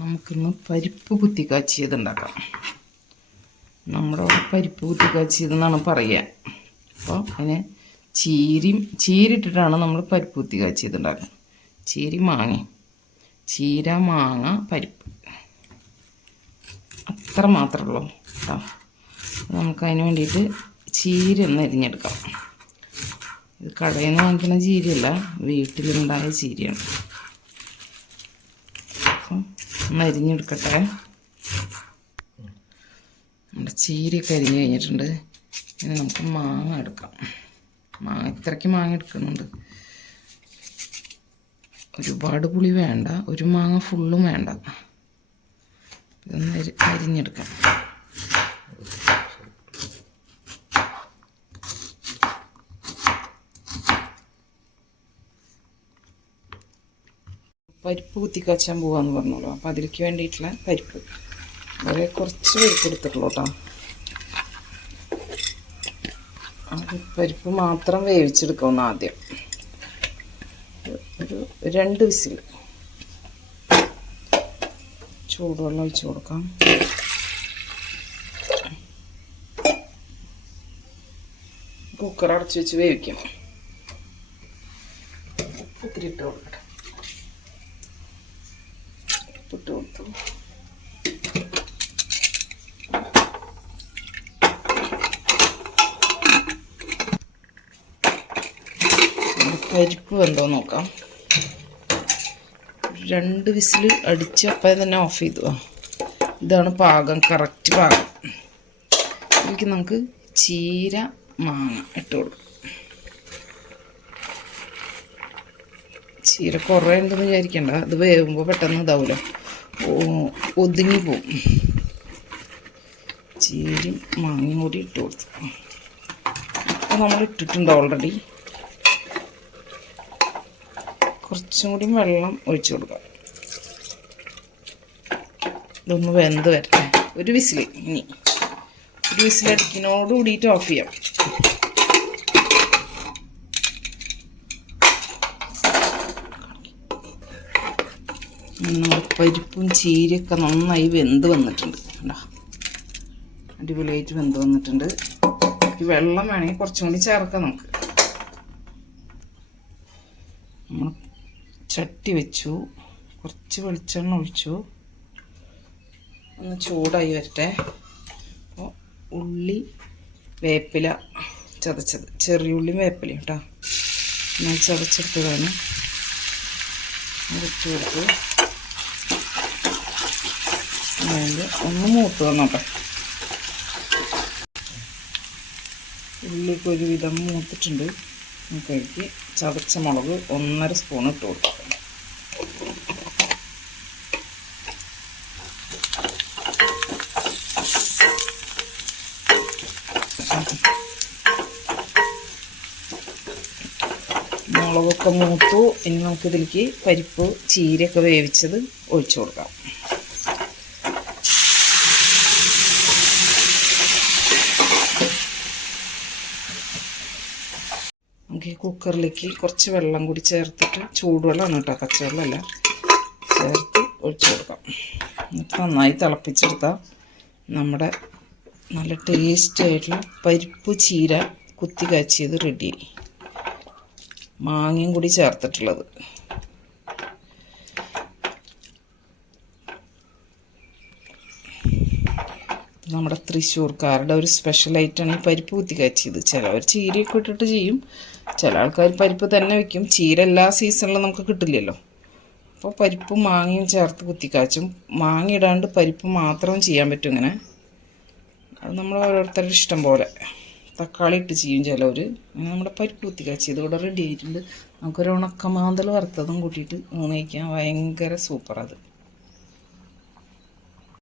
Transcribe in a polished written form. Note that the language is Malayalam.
നമുക്കിന്ന് പരിപ്പ് കുത്തിക്കാച്ചിയത് ഉണ്ടാക്കാം. നമ്മുടെ പരിപ്പ് കുത്തിക്കാച്ചിയതെന്നാണ് പറയുക. അപ്പോൾ അതിന് ചീരിട്ടിട്ടാണ് നമ്മൾ പരിപ്പ് കുത്തിക്കാച്ചിയത് ഉണ്ടാക്കുക. ചീര, മാങ്ങ, പരിപ്പ്, അത്ര മാത്രമേ ഉള്ളൂ കേട്ടോ. നമുക്കതിന് വേണ്ടിയിട്ട് ചീര ഒന്ന് അരിഞ്ഞെടുക്കാം. ഇത് കടയിൽ നിന്ന് വാങ്ങിക്കുന്ന ചീരയല്ല, വീട്ടിലുണ്ടായ ചീരയാണ്. ഒന്ന് അരിഞ്ഞെടുക്കട്ടെ. നമ്മുടെ ചീരയൊക്കെ അരിഞ്ഞ് കഴിഞ്ഞിട്ടുണ്ട്. ഇനി നമുക്ക് മാങ്ങ എടുക്കാം. ഇത്രയ്ക്ക് മാങ്ങ എടുക്കുന്നുണ്ട്. ഒരുപാട് പുളി വേണ്ട, ഒരു മാങ്ങ ഫുള്ളും വേണ്ട. ഇതൊന്ന് അരിഞ്ഞെടുക്കാം. പരിപ്പ് കുത്തിക്കാച്ചാൻ പോകാമെന്ന് പറഞ്ഞോളൂ. അപ്പോൾ അതിലേക്ക് വേണ്ടിയിട്ടുള്ള പരിപ്പ് വളരെ കുറച്ച് പരിപ്പ് എടുത്തിട്ടുള്ളൂ കേട്ടോ. അത് പരിപ്പ് മാത്രം വേവിച്ചെടുക്കണം. ആദ്യം ഒരു 2 വിസിൽ ചൂടുവെള്ളം ഒഴിച്ച് കൊടുക്കാം. കുക്കർ അടച്ച് വെച്ച് വേവിക്കാം. ഒത്തിരി ഇട്ട് കൊടുക്കട്ടെ. ഇട്ട് കൊടുത്തു. പരിപ്പ് വെന്തോ നോക്കാം. 2 വിസിൽ അടിച്ച് അപ്പം തന്നെ ഓഫ് ചെയ്തു. ഇതാണ് പാകം, കറക്റ്റ് പാകം. എനിക്ക് നമുക്ക് ചീര, മാങ്ങ ഇട്ട് കൊടുക്കാം. ചീര കുറേ ഉണ്ടെന്ന് വിചാരിക്കണ്ട, അത് വേവുമ്പോൾ പെട്ടെന്ന് ഇതാവില്ല, ഒതുങ്ങി പോവും. ചീരയും മാങ്ങയും കൂടി ഇട്ട് കൊടുത്തു. അപ്പോൾ നമ്മൾ ഇട്ടിട്ടുണ്ട് ഓൾറെഡി. കുറച്ചും കൂടി വെള്ളം ഒഴിച്ചു കൊടുക്കാം. ഇതൊന്ന് വെന്ത് വരട്ടെ. ഒരു വിസിൽ, ഇനി ഒരു വിസിലടിക്കുന്നതോട് കൂടിയിട്ട് ഓഫ് ചെയ്യാം. നമ്മുടെ പരിപ്പും ചീരയൊക്കെ നന്നായി വെന്ത് വന്നിട്ടുണ്ട്. അടിപൊളിയായിട്ട് വെന്ത് വന്നിട്ടുണ്ട്. ഈ വെള്ളം വേണമെങ്കിൽ കുറച്ചും കൂടി ചേർക്കാം നമുക്ക്. നമ്മൾ ചട്ടി വെച്ചു, കുറച്ച് വെളിച്ചെണ്ണ ഒഴിച്ചു. ഒന്ന് ചൂടായി വരട്ടെ. അപ്പോൾ ഉള്ളി, വേപ്പില ചതച്ചത്, ചെറിയ ഉള്ളിയും വേപ്പിലയും കേട്ടോ, ഞാൻ ചതച്ചെടുത്തതാണ്. ഇട്ട് കൊടുത്തു. ഒന്ന് മൂത്ത് വന്നോട്ടെ. ഉള്ളിക്ക് ഒരുവിധം മൂത്തിട്ടുണ്ട്. നമുക്കതിലേക്ക് ചതച്ച മുളക് 1.5 സ്പൂൺ ഇട്ട് കൊടുക്കാം. മുളകൊക്കെ മൂത്തു. ഇനി നമുക്കിതിലേക്ക് പരിപ്പ്, ചീരയൊക്കെ വേവിച്ചത് ഒഴിച്ചു കൊടുക്കാം. നമുക്ക് കുക്കറിലേക്ക് കുറച്ച് വെള്ളം കൂടി ചേർത്തിട്ട്, ചൂടുവെള്ളമാണ് കേട്ടോ, പച്ചവെള്ളമല്ല, ചേർത്ത് ഒഴിച്ചു കൊടുക്കാം. എന്നിട്ട് നന്നായി തിളപ്പിച്ചെടുത്താൽ നമ്മുടെ നല്ല ടേസ്റ്റ് ആയിട്ടുള്ള പരിപ്പ് ചീര കുത്തി കാച്ചിയത് റെഡിയായി. മാങ്ങയും കൂടി ചേർത്തിട്ടുള്ളത്. നമ്മുടെ തൃശ്ശൂർക്കാരുടെ ഒരു സ്പെഷ്യൽ ഐറ്റമാണ് ഈ പരിപ്പ് കുത്തി കാച്ചിയത്. ചിലവർ ചീരയൊക്കെ ഇട്ടിട്ട് ചെയ്യും, ചില ആൾക്കാർ പരിപ്പ് തന്നെ വയ്ക്കും. ചീര എല്ലാ സീസണിലും നമുക്ക് കിട്ടില്ലല്ലോ. അപ്പോൾ പരിപ്പും മാങ്ങയും ചേർത്ത് കുത്തിക്കാച്ചും. മാങ്ങ ഇടാണ്ട് പരിപ്പ് മാത്രം ചെയ്യാൻ പറ്റും ഇങ്ങനെ. അത് നമ്മൾ ഓരോരുത്തരുടെ ഇഷ്ടം പോലെ. തക്കാളി ഇട്ട് ചെയ്യും ചിലവർ. അങ്ങനെ നമ്മുടെ പരിപ്പ് കുത്തിക്കാച്ചിയത് ഇവിടെ റെഡി ആയിട്ടുണ്ട്. നമുക്കൊരു ഉണക്കമാന്തൽ വറുത്തതും കൂട്ടിയിട്ട് ഊണ് കഴിക്കാൻ ഭയങ്കര സൂപ്പറാണ് അത്.